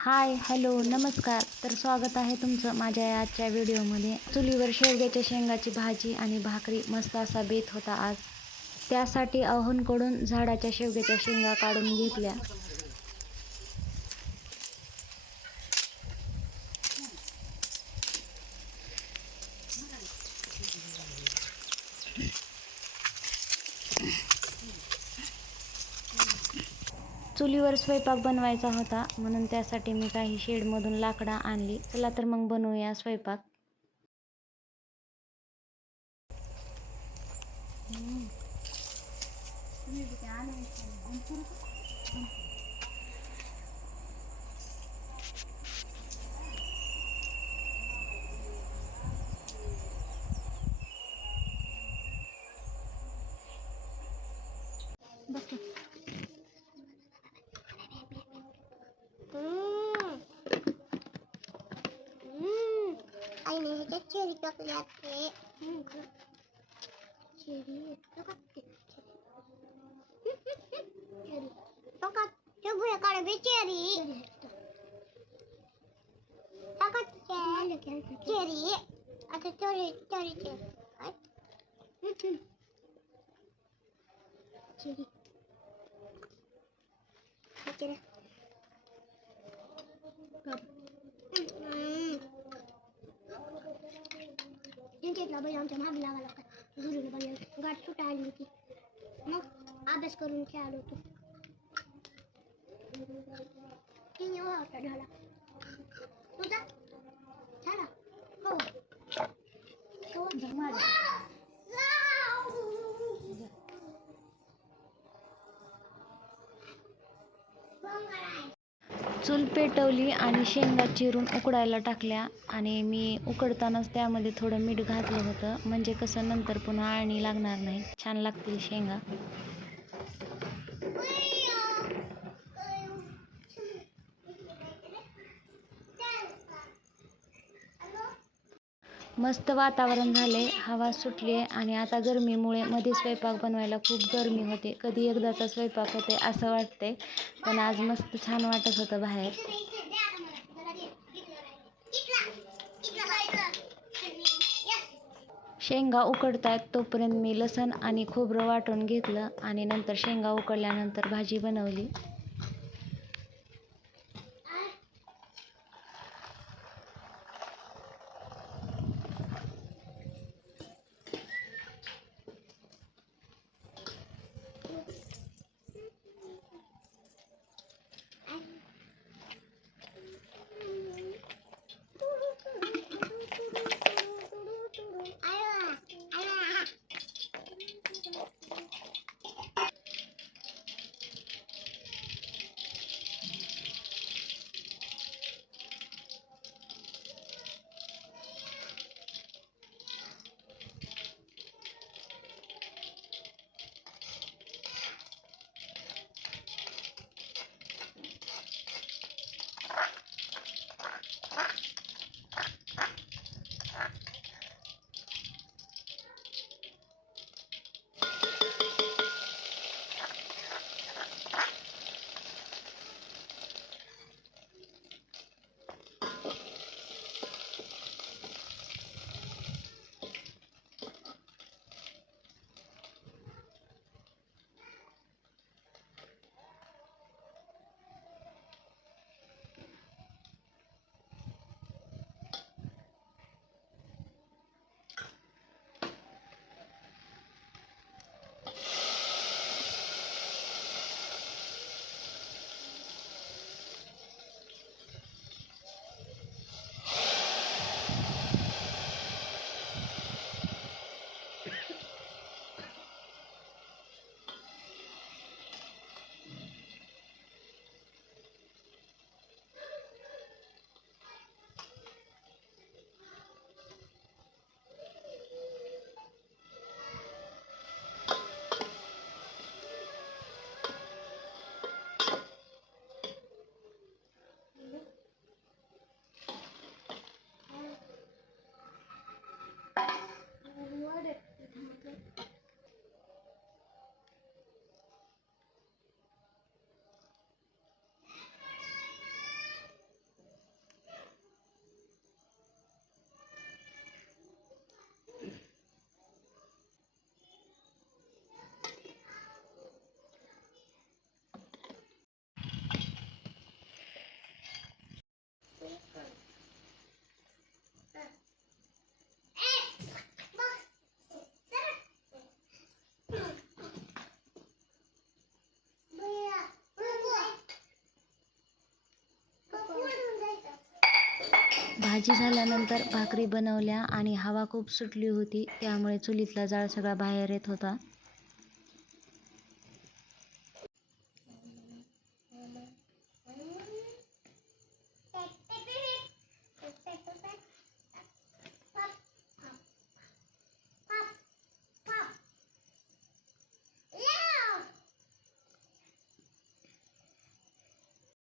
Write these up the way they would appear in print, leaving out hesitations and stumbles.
हाय, hello, नमस्कार. तर स्वागत आहे तुमचं माझ्या या आजच्या व्हिडिओमध्ये. चुलीवर शेवग्याच्या शेंगाची भाजी आणि भाकरी मस्त असा बेत होता आज. त्यासाठी अहोंकडून झाडाच्या शेवग्याच्या शेंगा काढून घेतल्या. चुलीवर स्वयंपाक बनवायचा होता म्हणून त्यासाठी मी काही शेडमधून लाकडं आणली. चला तर मग बनवूया स्वयंपाक. आईने ह्याच्यात चेरी टाकली असते. चेरी टाकते. चेरी टाका. सगळ्या काढे चेरी टाका. चेरी आता cherry cherry cherry cherry cherry त्यांच्यातला बैल आमच्या मागे लागायला लागला. गुरुने बैल गाठ सुटा आली होती. मग अभ्यास करून खेळालो होतो. तिने होता झाला तुझा झाला हो चूल पेटवली आणि शेंगा चिरून उकडायला टाकल्या आणि मी उकडतानाच त्यामध्ये थोडं मीठ घातलं होतं, म्हणजे कसं नंतर पुन्हा आळणी लागणार नाही, छान लागतील शेंगा. मस्त वातावरण झाले, हवा सुटली आणि आता गरमीमुळे मध्ये स्वयंपाक बनवायला खूप गरमी होते. कधी एकदाचा स्वयंपाक होते असं वाटते, पण आज मस्त छान वाटत होतं बाहेर. शेंगा उकडतायत तोपर्यंत मी लसण आणि खोबरं वाटून घेतलं आणि नंतर शेंगा उकडल्यानंतर भाजी बनवली. भाजी झाल्यानंतर भाकरी बनवल्या आणि हवा खूप सुटली होती, त्यामुळे चुलीतला जाळ सगळा बाहेर येत होता.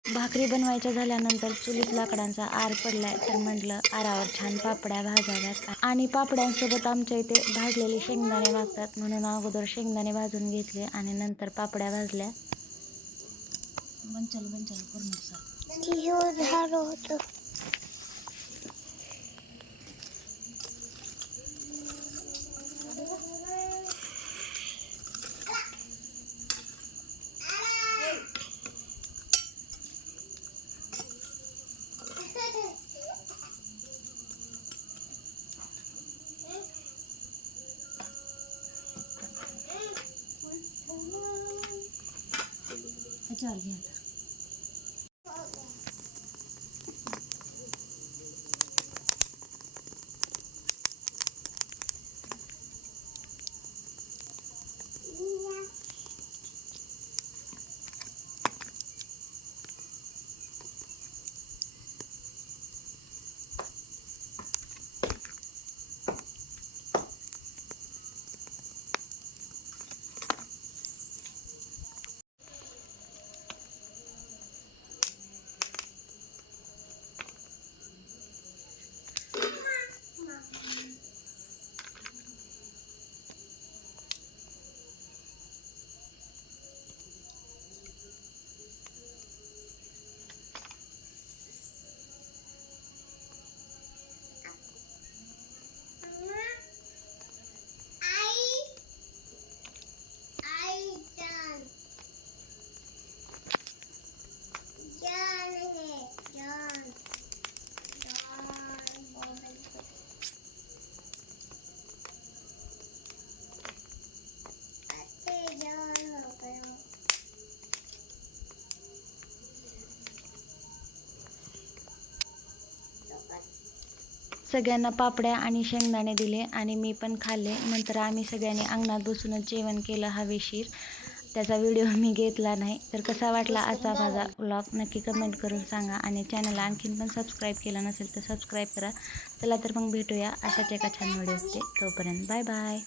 भाकरी बनवायच्या झाल्यानंतर चुलीत लाकडांचा आर पडलाय, तर म्हटलं आरावर छान पापड्या भाजाव्यात. आणि पापड्यांसोबत आमच्या इथे भाजलेले शेंगदाणे भाजतात, म्हणून अगोदर शेंगदाणे भाजून घेतले आणि नंतर पापड्या भाजल्या. झालं होतं. सगळ्यांना पापड्या आणि शेंगदाणे दिले आणि मी पण खाल्ले. नंतर आम्ही सगळ्यांनी अंगणात बसूनच जेवण केलं हवेशीर. त्याचा व्हिडिओ मी घेतला नाही. तर कसा वाटला आजचा माझा व्लॉग नक्की कमेंट करून सांगा. आणि चॅनलला आणखीन पण सबस्क्राईब केलं नसेल तर सबस्क्राईब करा. चला तर मग भेटूया अशाच एका छान व्हिडिओमध्ये. तोपर्यंत बाय बाय.